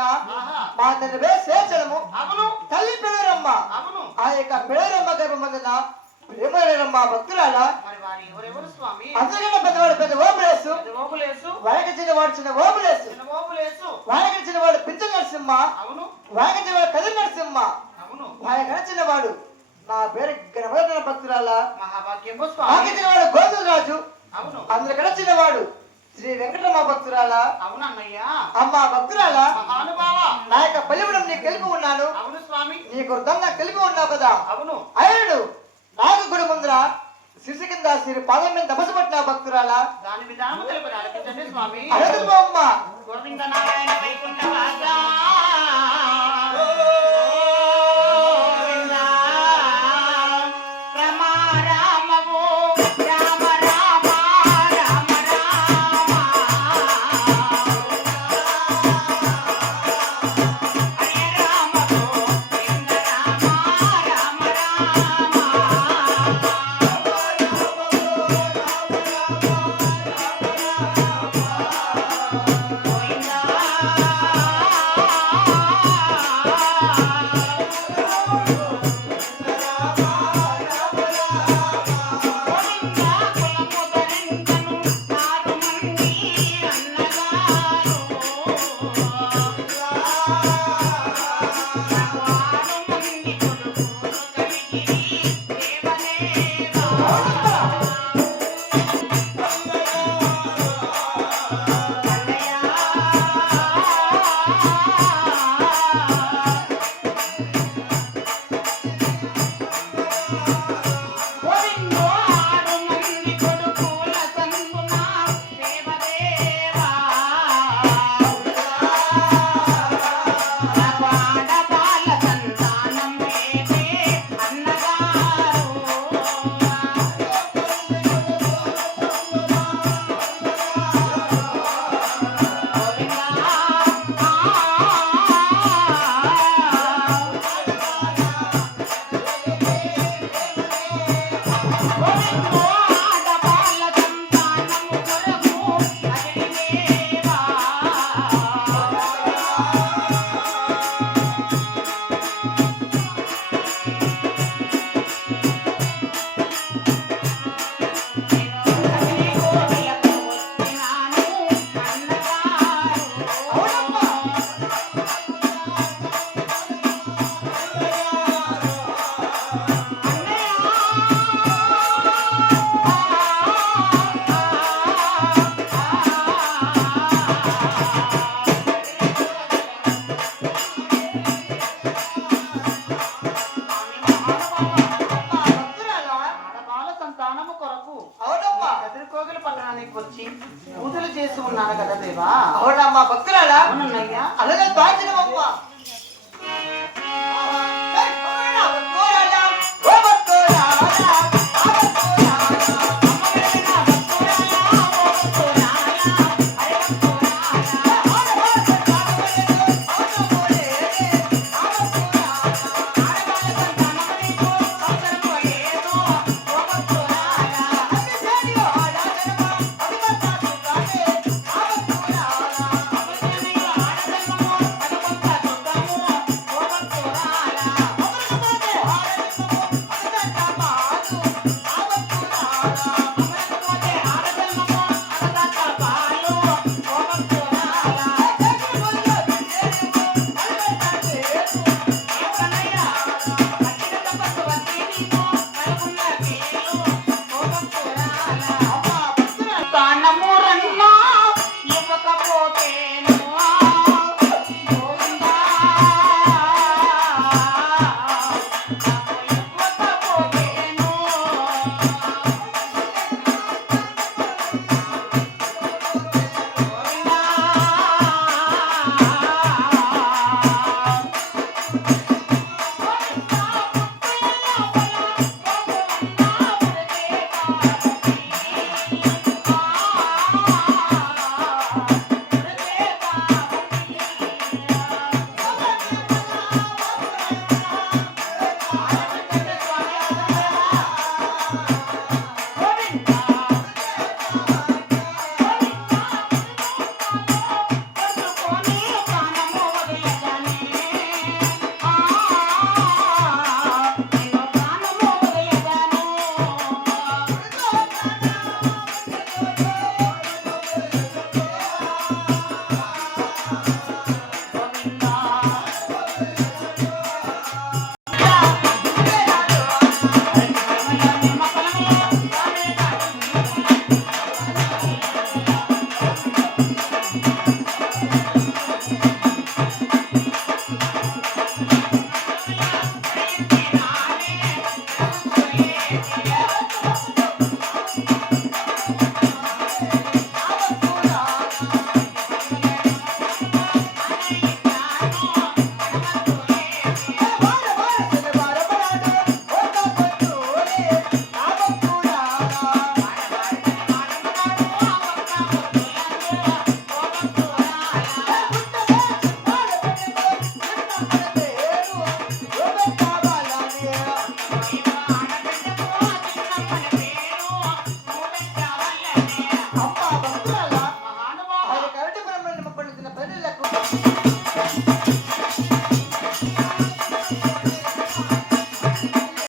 వలన మా తండ్రి శేషము తల్లి పిల్లరమ్మ ఆ యొక్క పిల్లరమ్మ గర్భమందున ప్రేమరమ్మ భక్తురాల అందరికన్నా పెద్దవాడు పెద్ద ఓపులేసు వారికి చిన్నవాడు చిన్న ఓపులేసు వారికి చిన్నవాడు పింఛ నరసింహ వారికి చిన్నవాడు కది నరసింహ వారికి చిన్నవాడు నా పేరు గణపతి భక్తురాల వారికి చిన్నవాడు గోతుల రాజు అందరికన్నా చిన్నవాడు శ్రీ వెంకటరమ భక్తురాల అమ్మ భక్తురాల నా యొక్క బలివడం నీకు కలిపి ఉన్నాను నీకు నాకు కలిపి ఉన్నావు కదా అయ్యాడు నాకు గుడి ముందర శిశు కింద సిరి పాదం మీద తపస్సు పట్టిన భక్తురాల దాని విధానం తెలుపడానికి స్వామి అమ్మ గోవింద నారాయణ వైకుంఠవాస వచ్చి పూజలు చేసి ఉన్నాను కదా దేవా. అవునమ్మా భక్తురాలా అవునన్నయ్యా అలాగే బాధ్యమమ్మ Bye.